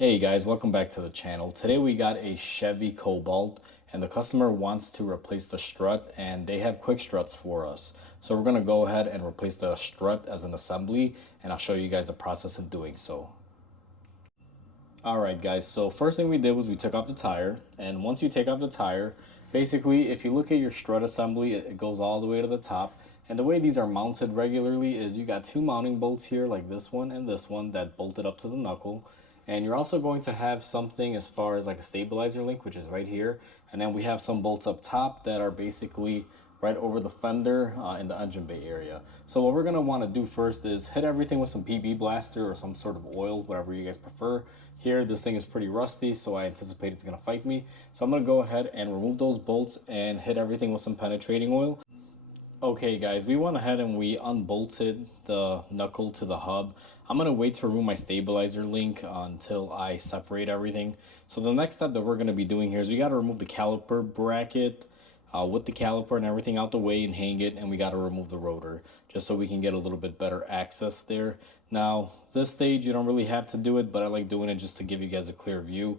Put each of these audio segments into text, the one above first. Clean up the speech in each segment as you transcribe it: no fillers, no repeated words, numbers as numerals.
Hey guys, welcome back to the channel. Today we got a Chevy Cobalt and the customer wants to replace the strut and they have quick struts for us. So we're going to go ahead and replace the strut as an assembly and I'll show you guys the process of doing so. Alright guys, so first thing we did was we took off the tire, and once you take off the tire, basically if you look at your strut assembly, it goes all the way to the top. And the way these are mounted regularly is you got two mounting bolts here like this one and this one that bolted up to the knuckle. And you're also going to have something as far as like a stabilizer link, which is right here. And then we have some bolts up top that are basically right over the fender in the engine bay area. So what we're going to want to do first is hit everything with some PB blaster or some sort of oil, whatever you guys prefer. Here, this thing is pretty rusty, so I anticipate it's going to fight me. So I'm going to go ahead and remove those bolts and hit everything with some penetrating oil. Okay guys, we went ahead and we unbolted the knuckle to the hub. I'm going to wait to remove my stabilizer link until I separate everything. So the next step that we're going to be doing here is we got to remove the caliper bracket with the caliper and everything out the way and hang it, and we got to remove the rotor just so we can get a little bit better access there. Now this stage you don't really have to do it, but I like doing it just to give you guys a clear view.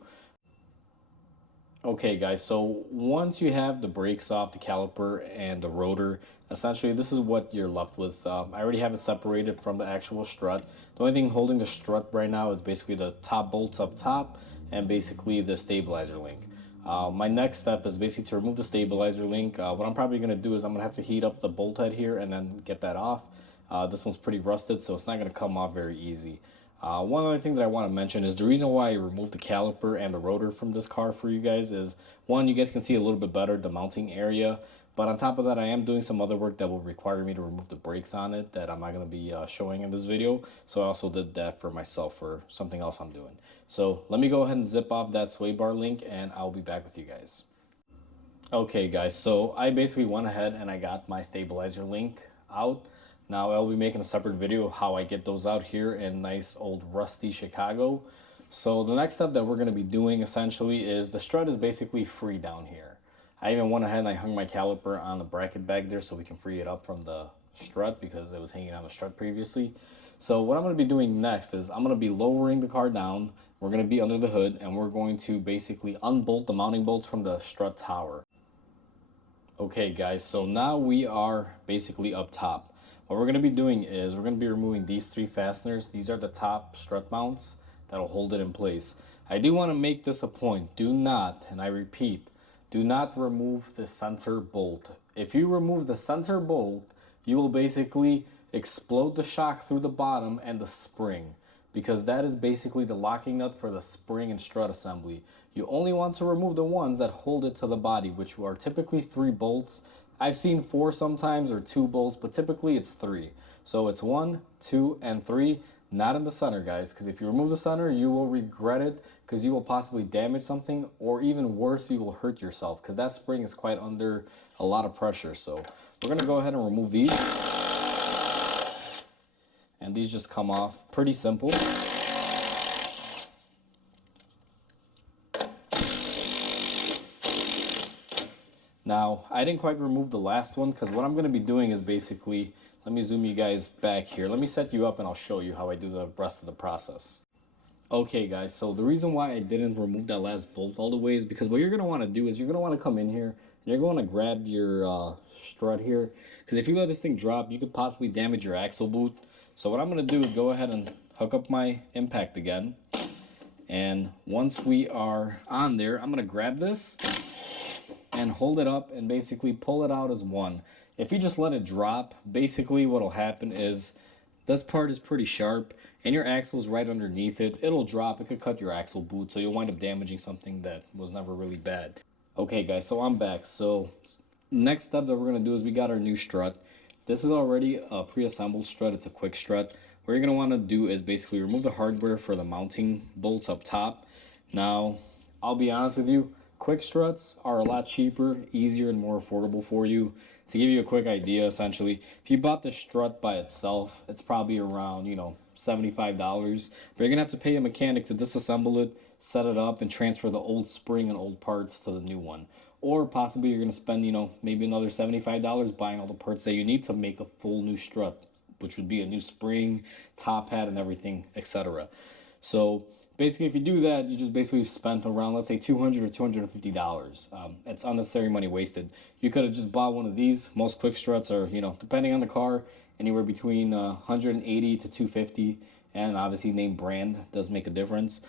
Okay guys, so once you have the brakes off, the caliper and the rotor, essentially this is what you're left with. I already have it separated from the actual strut. The only thing holding the strut right now is basically the top bolts up top and basically the stabilizer link. My next step is basically to remove the stabilizer link. What I'm probably going to do is I'm going to have to heat up the bolt head here and then get that off. This one's pretty rusted, so it's not going to come off very easy. One other thing that I want to mention is the reason why I removed the caliper and the rotor from this car for you guys is, one, you guys can see a little bit better the mounting area, but on top of that I am doing some other work that will require me to remove the brakes on it that I'm not going to be showing in this video. So I also did that for myself for something else I'm doing. So let me go ahead and zip off that sway bar link and I'll be back with you guys. Okay guys, so I basically went ahead and I got my stabilizer link out. Now I'll be making a separate video of how I get those out here in nice old rusty Chicago. So the next step that we're going to be doing essentially is the strut is basically free down here. I even went ahead and I hung my caliper on the bracket back there so we can free it up from the strut because it was hanging on the strut previously. So what I'm going to be doing next is I'm going to be lowering the car down. We're going to be under the hood and we're going to basically unbolt the mounting bolts from the strut tower. Okay guys, so now we are basically up top. What we're going to be doing is we're going to be removing these three fasteners. These are the top strut mounts that'll hold it in place. I do want to make this a point. Do not, and I repeat, do not remove the center bolt. If you remove the center bolt, you will basically explode the shock through the bottom and the spring, because that is basically the locking nut for the spring and strut assembly. You only want to remove the ones that hold it to the body, which are typically 3 bolts. I've seen 4 sometimes or 2 bolts, but typically it's 3. So it's 1, 2, and 3, not in the center guys, because if you remove the center, you will regret it because you will possibly damage something, or even worse, you will hurt yourself because that spring is quite under a lot of pressure. So we're going to go ahead and remove these. And these just come off pretty simple. Now, I didn't quite remove the last one because what I'm going to be doing is basically, let me zoom you guys back here. Let me set you up and I'll show you how I do the rest of the process. Okay guys, so the reason why I didn't remove that last bolt all the way is because what you're going to want to do is you're going to want to come in here and you're going to grab your strut here, because if you let this thing drop, you could possibly damage your axle boot. So what I'm going to do is go ahead and hook up my impact again. And once we are on there, I'm going to grab this and hold it up and basically pull it out as one. If you just let it drop, basically what will happen is this part is pretty sharp and your axle is right underneath it. It'll drop. It could cut your axle boot, so you'll wind up damaging something that was never really bad. Okay guys, so I'm back. So next step that we're going to do is we got our new strut. This is already a pre-assembled strut. It's a quick strut. What you're going to want to do is basically remove the hardware for the mounting bolts up top. Now, I'll be honest with you, quick struts are a lot cheaper, easier, and more affordable for you. To give you a quick idea, essentially, if you bought the strut by itself, it's probably around, $75. But you're going to have to pay a mechanic to disassemble it, set it up, and transfer the old spring and old parts to the new one. Or possibly you're going to spend, maybe another $75 buying all the parts that you need to make a full new strut, which would be a new spring, top hat, and everything, etc. So basically, if you do that, you just basically spent around, let's say, $200 or $250. It's unnecessary money wasted. You could have just bought one of these. Most quick struts are, depending on the car, anywhere between 180 to 250, and obviously name brand does make a difference.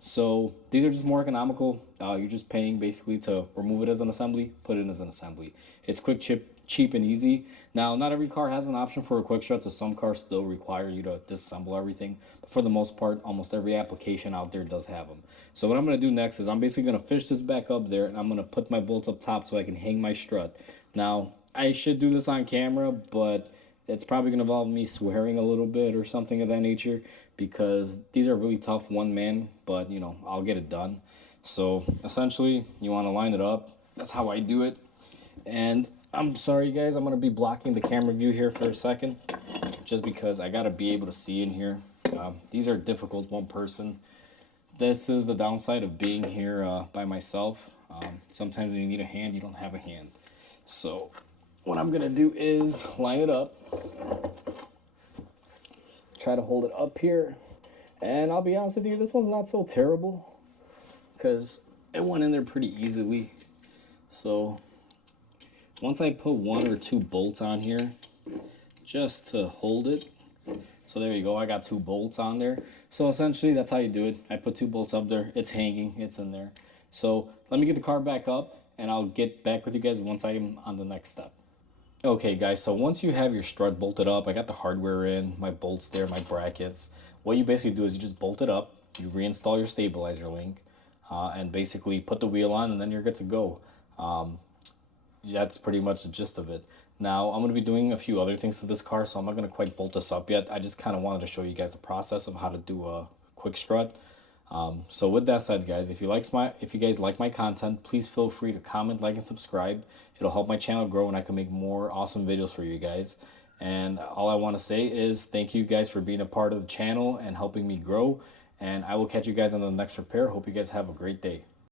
So these are just more economical. You're just paying basically to remove it as an assembly, put it in as an assembly. It's quick, cheap and easy. Now, not every car has an option for a quick strut, so some cars still require you to disassemble everything. But for the most part, almost every application out there does have them. So what I'm going to do next is I'm basically going to fish this back up there, and I'm going to put my bolts up top so I can hang my strut. Now, I should do this on camera, but it's probably going to involve me swearing a little bit or something of that nature, because these are really tough one man, but I'll get it done. So essentially, you want to line it up. That's how I do it. And I'm sorry guys, I'm going to be blocking the camera view here for a second, just because I got to be able to see in here. These are difficult one person. This is the downside of being here by myself. Sometimes when you need a hand, you don't have a hand. So what I'm going to do is line it up. Try to hold it up here. And I'll be honest with you, this one's not so terrible, because it went in there pretty easily. So once I put 1 or 2 bolts on here just to hold it, so there you go, I got 2 bolts on there. So essentially that's how you do it. I put 2 bolts up there, it's hanging, it's in there. So let me get the car back up and I'll get back with you guys once I'm on the next step. Okay guys, so once you have your strut bolted up, I got the hardware in, my bolts there, my brackets. What you basically do is you just bolt it up, you reinstall your stabilizer link, and basically put the wheel on, and then you're good to go. That's pretty much the gist of it. Now, I'm going to be doing a few other things to this car, so I'm not going to quite bolt this up yet. I just kind of wanted to show you guys the process of how to do a quick strut. So with that said, guys, if you guys like my content, please feel free to comment, like, and subscribe. It'll help my channel grow, and I can make more awesome videos for you guys. And all I want to say is thank you guys for being a part of the channel and helping me grow. And I will catch you guys on the next repair. Hope you guys have a great day.